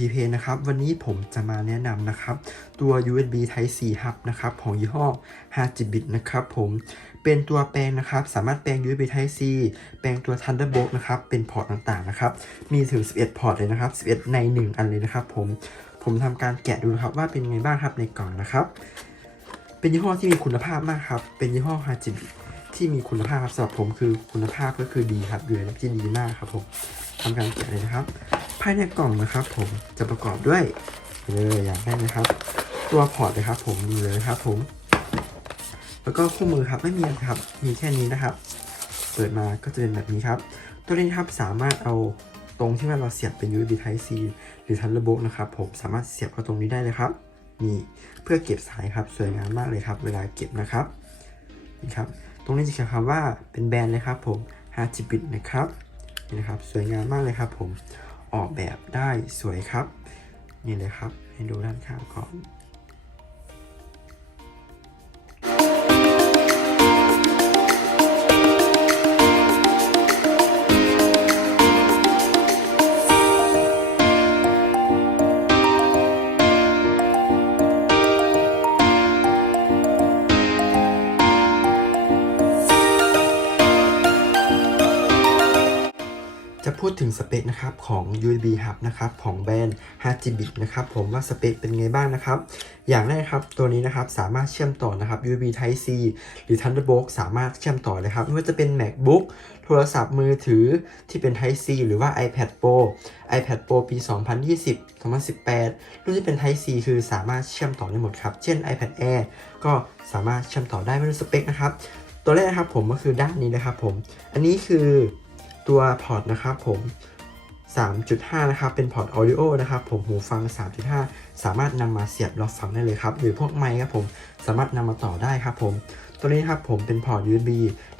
ครับผม p p นะครับ วันนี้ผมจะมาแนะนำนะครับ ตัว USB Type C Hub นะครับของยี่ห้อ 5Gbit นะครับผมเป็นตัวแปลงนะครับ สามารถแปลง USB Type C แปลงตัว Thunderbolt นะครับ เป็นพอร์ตต่างๆนะครับ มีถึง 11 พอร์ตเลยนะครับ 11 ใน 1 อันเลยนะครับ ผมผมทำการแกะดูนะครับว่าเป็นไงบ้างครับในกล่องนะครับ เป็นยี่ห้อที่มีคุณภาพมากครับ เป็นยี่ห้อ 5Gbit ที่มีคุณภาพครับสำหรับผมคือคุณภาพก็คือดีครับอยู่ในระดับที่ดีมากครับผมทำการแกะเลยนะครับ ภายในกล่องนะครับ ผมจะประกอบด้วยเลยอย่างแรกนะครับ ตัวพอร์ตเลยครับ ผมมีเลยครับ ผม แล้วก็คู่มือครับไม่มีครับ มีแค่นี้นะครับ เปิดมาก็จะเป็นแบบนี้ครับ ตัวนี้นครับสามารถเอาตรงที่ว่าเราเสียบเป็น USB Type C หรือ Thunderbolt นะครับ ผมสามารถเสียบเข้าตรงนี้ได้เลยครับนี่เพื่อเก็บสายครับสวยงามมากเลยครับ เวลาเก็บนะครับนี่ครับ ตรงนี้จะเขียนคำว่าเป็นแบรนด์เลยครับ ผม 5Gbit นะครับนี่นะครับ สวยงามมากเลยครับ ผม ออกแบบได้สวยครับ นี่เลยครับ ให้ดูด้านข้างก่อน พูดถึงสเปคนะครับของ USB Hub นะครับของแบรนด์ 5Gbit นะครับผมว่าสเปคเป็นไงบ้างนะครับ อย่างแรกครับตัวนี้นะครับสามารถเชื่อมต่อนะครับ USB Type C หรือ Thunderbolt สามารถเชื่อมต่อเลยครับไม่ว่าจะเป็น MacBook โทรศัพท์มือถือที่เป็น Type C หรือว่า iPad Pro iPad Pro ปี 2020 2018 รุ่นที่เป็น Type C คือสามารถเชื่อมต่อได้หมดครับ เช่น iPad Air ก็สามารถเชื่อมต่อได้ไม่รู้สเปคนะครับ ตัวแรกนะครับผมก็คือด้านนี้นะครับผม อันนี้คือ ตัวพอร์ตนะครับผม 3.5 นะครับ เป็นพอร์ต audio นะครับผมหูฟัง 3.5 สามารถนำมาเสียบรับฟังได้เลยครับ หรือพวกไมค์ครับผม สามารถนำมาต่อได้ครับผม ตัวนี้ครับผมเป็นพอร์ต USB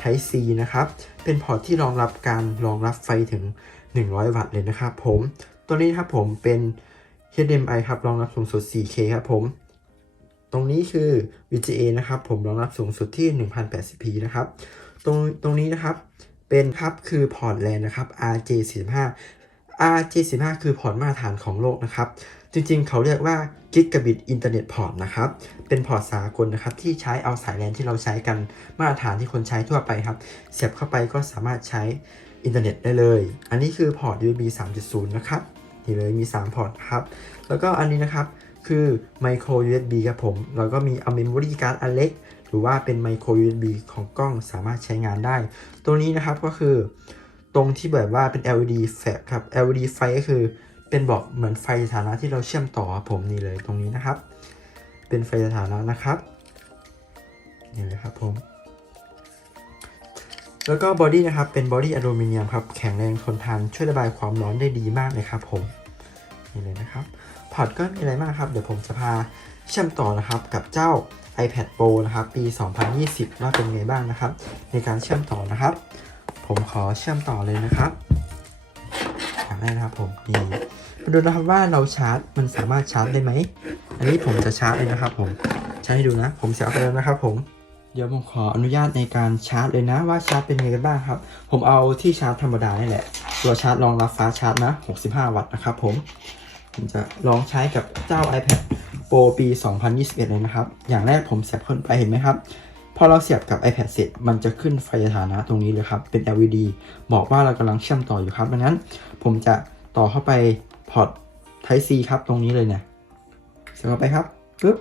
Type C นะครับ เป็นพอร์ตที่รองรับการรองรับไฟถึง 100 วัตต์เลยนะครับผม ตัวนี้ครับผมเป็น HDMI ครับรองรับสูงสุด 4K ครับผม ตรงนี้คือ VGA นะครับผมรองรับสูงสุดที่ 1080p นะครับ ตรงตรงนี้นะครับ เป็นครับคือพอร์ตแลนด์นะครับ RJ45 RJ45 คือพอร์ตมาตรฐานของโลกนะครับ จริงๆ เขาเรียกว่า Gigabit Internet Port นะครับ เป็นพอร์ตสากลนะครับ ที่ใช้เอาสายแลนที่เราใช้กันมาตรฐานที่คนใช้ทั่วไปครับ เสียบเข้าไปก็สามารถใช้อินเทอร์เน็ตได้เลย อันนี้คือพอร์ต USB 3.0 นะครับนี่เลยมี 3 พอร์ตครับ แล้วก็อันนี้นะครับคือ Micro USB ครับผม แล้วก็มีอา Memory Card อันเล็ก หรือว่าเป็น Micro USB ของกล้องสามารถใช้งานได้ ตัวนี้นะครับก็คือ ตรงที่แบบว่าเป็น LED แฟลชครับ LED ไฟก็คือเป็นบอกเหมือนไฟสถานะที่เราเชื่อมต่อผมนี่เลยตรงนี้นะครับ เป็นไฟสถานะนะครับนี่เลยครับผมแล้วก็บอดี้นะครับเป็นบอดี้อลูมิเนียมครับแข็งแรงทนทานช่วยระบายความร้อนได้ดีมากเลยครับผมนี่เลยนะครับพอร์ตก็มีอะไรมากครับ เดี๋ยวผมจะพาเชื่อมต่อนะครับกับเจ้า iPad Pro นะครับ ปี 2020 ว่าเป็นไงบ้างนะครับ ในการเชื่อมต่อนะครับ ผมขอเชื่อมต่อเลยนะครับอย่างแรกนะครับผมนี่มาดูนะครับว่าเราชาร์จมันสามารถชาร์จได้ไหม อันนี้ผมจะชาร์จเลยนะครับผมใช้ให้ดูนะ ผมเสียบไปแล้วนะครับ ผม เดี๋ยวผมขออนุญาตในการชาร์จเลยนะ ว่าชาร์จเป็นยังไงกันบ้างครับ ผมเอาที่ชาร์จธรรมดานี่แหละ ตัวชาร์จรองรับฟ้าชาร์จนะ 65 วัตต์นะครับผม ผมจะลองใช้กับเจ้า iPad Pro ปี 2021 เลยนะครับ อย่างแรกผมเสียบเข้าไปเห็นไหมครับ พอเราเสียบกับ iPad เสร็จ มันจะขึ้นไฟสถานะตรงนี้เลยครับ เป็น LED บอกว่าเรากำลังเชื่อมต่ออยู่ครับ ดังนั้นผมจะต่อเข้าไปพอร์ต Type C ครับตรงนี้เลยเนี่ยเสียบเข้าไปครับปึ๊บ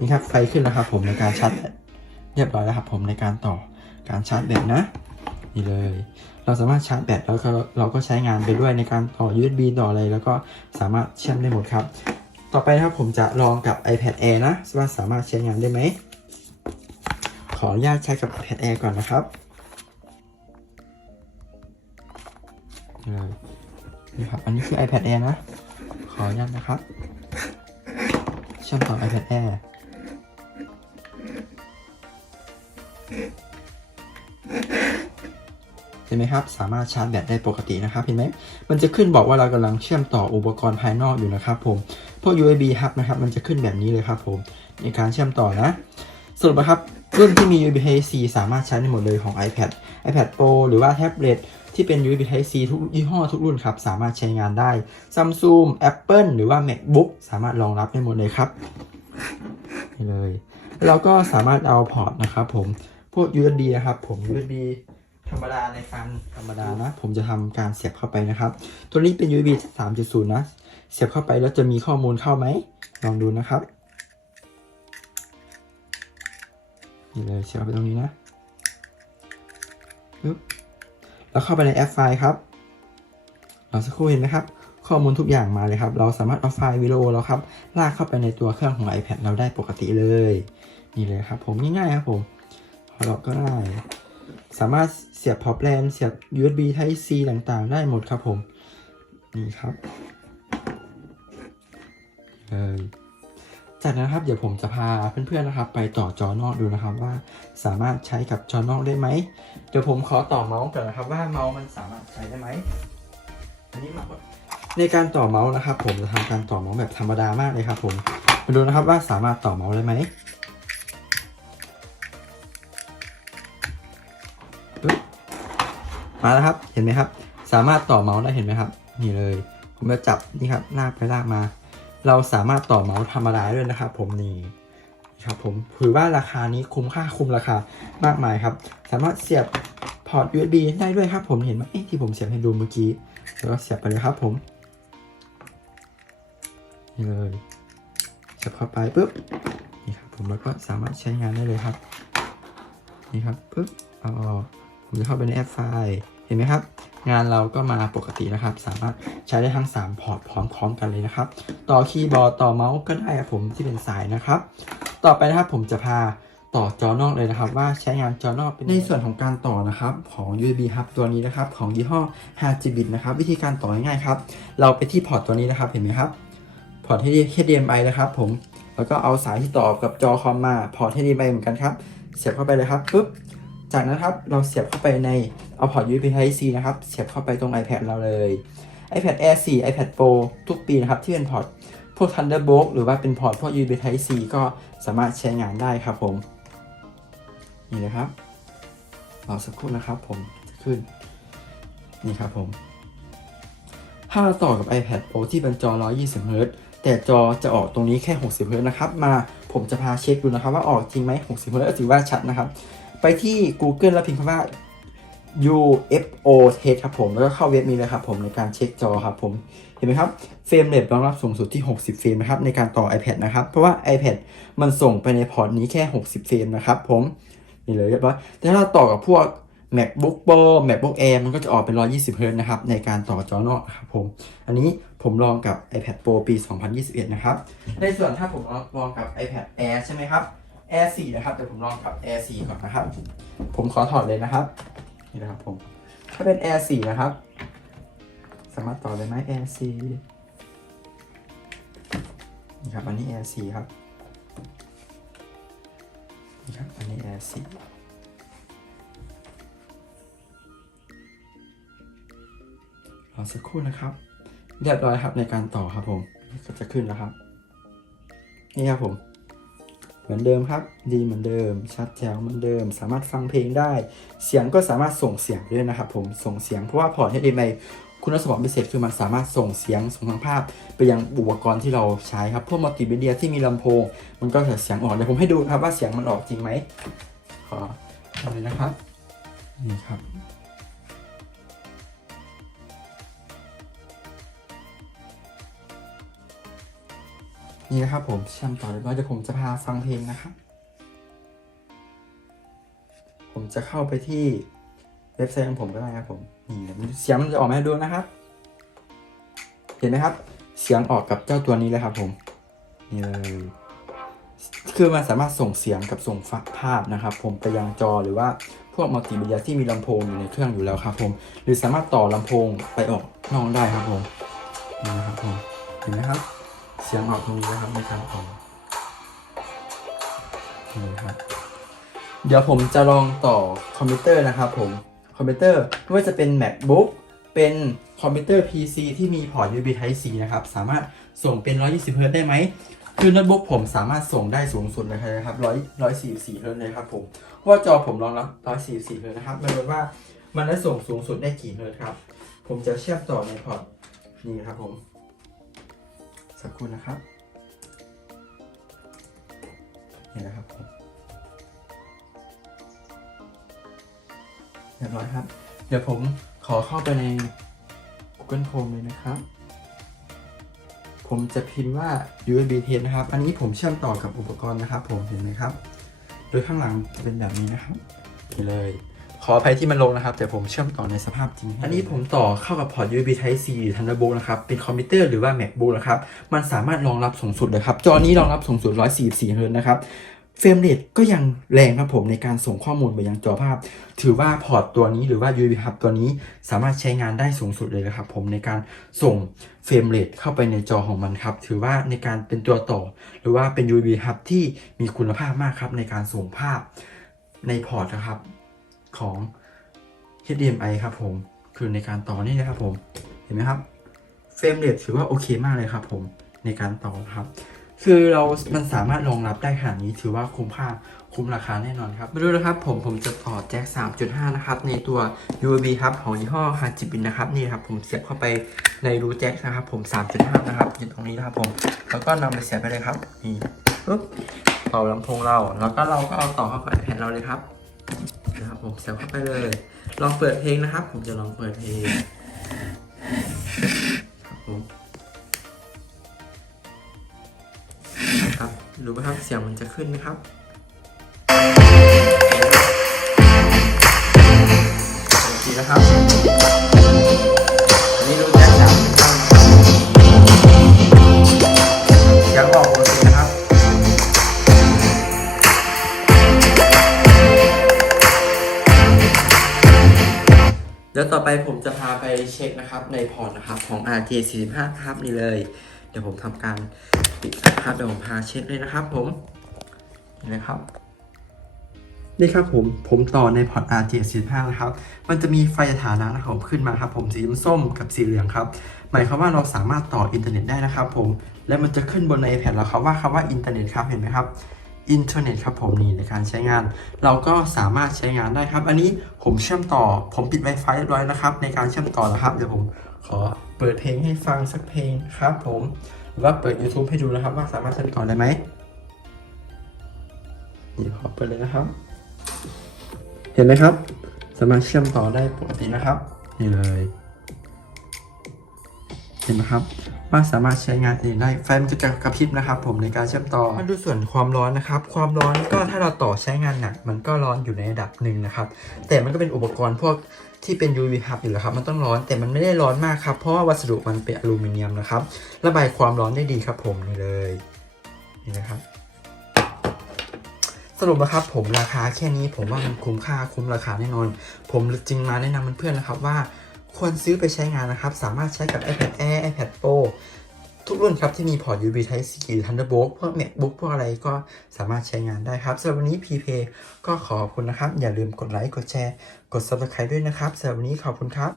นี่ครับไฟขึ้นแล้วครับ ผมในการชาร์จเรียบร้อยแล้วครับผมในการต่อการชาร์จแบตนะ นี่เลย เราสามารถชาร์จแบตแล้วก็เราก็ใช้งานไปด้วยในการต่อ USB ต่ออะไร แล้วก็สามารถเชื่อมได้หมดครับ ต่อไปนะครับผมจะลองกับ iPad Air นะว่าสามารถใช้งานได้ไหม ขออนุญาตใช้กับ iPad Air ก่อนนะครับนี่เลยนี่ครับ อันนี้คือ iPad Air นะ ขออนุญาตนะครับ เชื่อมต่อ iPad Air ห็นไหมครับ สามารถชาร์จแบตได้ปกตินะครับเห็นไหมมันจะขึ้นบอกว่าเรากำลังเชื่อมต่ออุปกรณ์ภายนอกอยู่นะครับผมพวก USB hub นะครับมันจะขึ้นแบบนี้เลยครับผมในการเชื่อมต่อนะสรุปนะครับรุ่นที่มี USB Type C สามารถใช้ได้หมดเลยของ iPad iPad Pro หรือว่าแท็บเล็ตที่เป็น USB Type C ทุกยี่ห้อทุกรุ่นครับ สามารถใช้งานได้ Samsung Apple หรือว่า MacBook สามารถรองรับได้หมดเลยครับนี่เลยเราก็สามารถเอาพอร์ตนะครับผม พวก USB นะครับผม USB ธรรมดาในการธรรมดานะ ผมจะทำการเสียบเข้าไปนะครับ ตัวนี้เป็น USB 3.0 นะ เสียบเข้าไปแล้วจะมีข้อมูลเข้าไหม ลองดูนะครับ นี่เลยเสียบไปตรงนี้นะปึ๊บแล้วเข้าไปในแอปไฟล์ครับ เราสักครู่เห็นไหมครับ ข้อมูลทุกอย่างมาเลยครับ เราสามารถเอาไฟล์วิดีโอเราครับ ลากเข้าไปในตัวเครื่องของ iPad เราได้ปกติเลย นี่เลยครับ ผมง่ายๆครับผมเราก็ได้ สามารถเสียบพอร์ตแลนเสียบ USB Type C ต่างๆ ได้หมดครับผม นี่ครับเลยจากนั้นะครับเดี๋ยวผมจะพาเพื่อนๆนะครับ ไปต่อจอนอกดูนะครับว่าสามารถใช้กับจอนอกได้ไหมเดี๋ยวผมขอต่อเมาส์ก่อนนะครับ ว่าเมาส์มันสามารถใช้ได้ไหมอันนี้มาในการต่อเมาส์นะครับ ผมจะทำการต่อเมาส์แบบธรรมดามากเลยครับ ผมมาดูนะครับว่าสามารถต่อเมาส์ได้ไหม มาแล้วครับ เห็นไหมครับ สามารถต่อเมาส์ได้เห็นไหมครับ นี่เลย ผมจะจับนี่ครับลากไปลากมา เราสามารถต่อเมาส์ธรรมดาด้วยนะครับ ผมนี่ครับผมถือว่าราคานี้คุ้มค่าคุ้มราคามากมายครับ สามารถเสียบพอร์ต USB ได้ด้วยครับ ผมเห็นไหมเอ๊ะที่ผมเสียบให้ดูเมื่อกี้แล้วก็เสียบไปเลยครับ ผมนี่เลยเสียบเข้าไปปุ๊บนี่ครับผมแล้วก็สามารถใช้งานได้เลยครับ นี่ครับปุ๊บเอาออก ผมจะเข้าไปในแอปไฟล์เห็นไหมครับ งานเราก็มาปกตินะครับ สามารถใช้ได้ทั้ง 3 พอร์ตพร้อมๆกันเลยนะครับ ต่อคีย์บอร์ดต่อเมาส์ก็ได้ครับผมที่เป็นสายนะครับ ต่อไปนะครับผมจะพาต่อจอนอกเลยนะครับ ว่าใช้งานจอนอกเป็นในส่วนของการต่อนะครับของ USB Hub ตัวนี้นะครับ ของยี่ห้อ 5G bit นะครับ วิธีการต่อง่ายๆครับ เราไปที่พอร์ตตัวนี้นะครับเห็นไหมครับ พอร์ต HDMI นะครับ ผมแล้วก็เอาสายที่ต่อกับจอคอมมาพอร์ต HDMI เหมือนกันครับ เสียบเข้าไปเลยครับปุ๊บ จากนั้นครับเราเสียบเข้าไปในเอาพอร์ต USB Type C นะครับ เสียบเข้าไปตรง iPad เราเลย iPad Air 4 iPad Pro ทุกปีนะครับที่เป็นพอร์ตพวก Thunderbolt หรือว่าเป็นพอร์ตพวก USB Type C ก็สามารถใช้งานได้ครับผม นี่นะครับรอสักครู่นะครับผมจะขึ้น นี่ครับผม ถ้าเราต่อกับ iPad Pro ที่เป็นจอ 120 Hz แต่จอจะออกตรงนี้แค่ 60 Hz นะครับ มาผมจะพาเช็คดูนะครับ ว่าออกจริงไหม 60 Hz ถือว่าชัดนะครับ ไปที่ Google แล้วพิมพ์คำว่า UFO test ครับผมแล้วก็เข้าเว็บนี้เลยครับผมในการเช็คจอครับผมเห็นไหมครับเฟรมเรทรองรับสูงสุดที่ 60 เฟรมนะครับในการต่อ iPad นะครับ เพราะว่า iPad มันส่งไปในพอร์ตนี้แค่ 60 เฟรมนะครับผมนี่เลยเรียบร้อยแต่ถ้าเราต่อกับพวก MacBook Pro MacBook Air มันก็จะออกเป็น 120 Hz นะครับ ในการต่อจอนอกนะครับผม อันนี้ผมลองกับ iPad Pro ปี 2021 นะครับ ในส่วนถ้าผมลองกับ iPad Air ใช่ไหมครับ Air 4นะครับเดี๋ยวผมลองกับ Air 4ก่อนนะครับ ผมขอถอดเลยนะครับ นี่นะครับผม ถ้าเป็น Air 4นะครับ สามารถต่อได้ไหม Air 4นี่ครับ อันนี้ Air 4ครับ นี่ครับ อันนี้ Air 4รอสักครู่นะครับเรียบร้อยครับในการต่อครับผมก็จะขึ้นแล้วครับ นี่ครับผม เหมือนเดิมครับ ดีเหมือนเดิม ชัดแจ๋วเหมือนเดิม สามารถฟังเพลงได้ เสียงก็สามารถส่งเสียงด้วยนะครับผม ส่งเสียงเพราะว่าพอร์ต HDMI คุณสมบัติพิเศษคือมันสามารถส่งเสียงส่งทางภาพ ไปยังอุปกรณ์ที่เราใช้ครับ พวกมัลติมีเดียที่มีลำโพง มันก็จะเสียงออกเดี๋ยวผมให้ดูครับว่าเสียงมันออกจริงไหมขอทำเลยนะครับ นี่ครับ นี่นะครับผมเชื่อมต่อเรียบร้อยเดี๋ยวผมจะพาฟังเพลงนะครับ ผมจะเข้าไปที่เว็บไซต์ของผมก็ได้ครับผมนี่เสียงมันจะออกมาให้ดูนะครับ เห็นไหมครับ เสียงออกกับเจ้าตัวนี้เลยครับผมนี่เลยคือมันสามารถส่งเสียงกับส่งภาพนะครับ ผมไปยังจอหรือว่าพวกมัลติมีเดียที่มีลำโพงอยู่ในเครื่องอยู่แล้วครับผม หรือสามารถต่อลำโพงไปออกนอกได้ครับผมนี่นะครับผมเห็นไหมครับ เสียงออกตรงนี้นะครับในการต่อนี่ครับเดี๋ยวผมจะลองต่อคอมพิวเตอร์นะครับผมคอมพิวเตอร์ไม่ว่าจะเป็น macbook เป็นคอมพิวเตอร์ PC ที่มีพอร์ต USB Type C นะครับ สามารถส่งเป็น 120 Hz ได้ไหม คือโน้ตบุ๊กผมสามารถส่งได้สูงสุดเลยนะครับร้อยร้อยสี่สี่เฮิร์เลยครับผมว่าจอผมรองรับร้อยสี่สี่เฮิร์นะครับไม่รู้ว่ามันได้ส่งสูงสุดได้กี่เฮิร์ตครับ ผมจะเชื่อมต่อในพอร์ต นี่ครับผม สักครู่นะครับนี่นะครับผมเรียบร้อยครับ เดี๋ยวผมขอเข้าไปใน Google Chrome เลยนะครับ ผมจะพิมพ์ว่า USB t นะครับ อันนี้ผมเชื่อมต่อกับอุปกรณ์นะครับ ผมเห็นไหมครับ โดยข้างหลังจะเป็นแบบนี้นะครับนี่เลย ขออภัยที่มันลงนะครับ แต่ผมเชื่อมต่อในสภาพจริง อันนี้ผมต่อเข้ากับพอร์ต USB Type C หรือ Thunderbolt นะครับ เป็นคอมพิวเตอร์หรือว่า MacBook นะครับ มันสามารถรองรับสูงสุดเลยครับ จอนี้รองรับสูงสุด 144เฮิร์ตนะครับเฟรมเรทก็ยังแรงครับผมในการส่งข้อมูลไปยังจอภาพ ถือว่าพอร์ตตัวนี้หรือว่า USB Hub ตัวนี้สามารถใช้งานได้สูงสุดเลยนะครับผมในการส่งเฟรมเรทเข้าไปในจอของมันครับ ถือว่าในการเป็นตัวต่อ หรือว่าเป็น USB Hub ที่มีคุณภาพมากครับในการส่งภาพในพอร์ตนะครับ ของ HDMI ครับผม คือในการต่อนี่นะครับผม เห็นไหมครับ เฟรมเรทถือว่าโอเคมากเลยครับผมในการต่อครับ คือเรา มันสามารถรองรับได้ขนาดนี้ถือว่าคุ้มค่าคุ้มราคาแน่นอนครับ มาดูนะครับผม ผมจะต่อแจ็ค 3.5 นะครับ ในตัว USB ครับของยี่ห้อ h a j i b i n นะครับ นี่ครับผมเสียบเข้าไปในรูแจ็คนะครับ ผม 3.5 นะครับอยู่ตรงนี้นะครับผม แล้วก็นำไปเสียบไปเลยครับ นี่ปึ๊บเป่าลำโพงเรา แล้วก็เราก็เอาต่อเข้ากับ iPad เราเลยครับ เสียบเข้าไปเลย ลองเปิดเพลงนะครับ ผมจะลองเปิดเพลงครับผมครับรู้ไหมครับเสียงมันจะขึ้นไหมครับโอเคนะครับ ผมจะพาไปเช็คนะครับในพอร์ตนะครับของ RT 45ครับนี่เลย เดี๋ยวผมทำการปิดครับเดี๋ยวผมพาเช็คเลยนะครับผมนี่นะครับนี่ครับผมผมต่อในพอร์ต RT 45นะครับ มันจะมีไฟฐานะนะครับผมขึ้นมาครับผมสีส้มกับสีเหลืองครับหมายความว่าเราสามารถต่ออินเทอร์เน็ตได้นะครับผมและมันจะขึ้นบนใน iPad เราครับว่าคำว่าอินเทอร์เน็ตครับเห็นไหมครับ อินเทอร์เน็ตครับผมนี่ในการใช้งาน เราก็สามารถใช้งานได้ครับ อันนี้ผมเชื่อมต่อผมปิด Wi-Fi เรียบร้อยนะครับ ในการเชื่อมต่อนะครับเดี๋ยวผมขอเปิดเพลงให้ฟังสักเพลงครับผมหรือว่าเปิด YouTube ให้ดูนะครับว่าสามารถเชื่อมต่อได้ไหมนี่ขอเปิดเลยนะครับ เห็นไหมครับ สามารถเชื่อมต่อได้ปกตินะครับ นี่เลย เห็นไหมครับ ว่าสามารถใช้งานเองได้ไฟมันจะกระพริบนะครับ ผมในการเชื่อมต่อมาดูส่วนความร้อนนะครับ ความร้อนก็ถ้าเราต่อใช้งานหนัก มันก็ร้อนอยู่ในระดับหนึ่งนะครับ แต่มันก็เป็นอุปกรณ์พวกที่เป็น UV hub อยู่แล้วครับ มันต้องร้อนแต่มันไม่ได้ร้อนมากครับ เพราะว่าวัสดุมันเป็นอลูมิเนียมนะครับ ระบายความร้อนได้ดีครับผมนี่เลยนี่นะครับสรุปนะครับผมราคาแค่นี้ผมว่ามันคุ้มค่าคุ้มราคาแน่นอน ผมจึงมาแนะนำเพื่อนๆนะครับว่า ควรซื้อไปใช้งานนะครับ สามารถใช้กับ iPad Air iPad Pro ทุกรุ่นครับที่มีพอร์ต USB Type C หรือ Thunderbolt พวก MacBook พวกอะไรก็สามารถใช้งานได้ครับสำหรับวันนี้ PPay ก็ขอบคุณนะครับ อย่าลืมกดไลค์กดแชร์ กด Subscribe ด้วยนะครับสำหรับวันนี้ขอบคุณครับ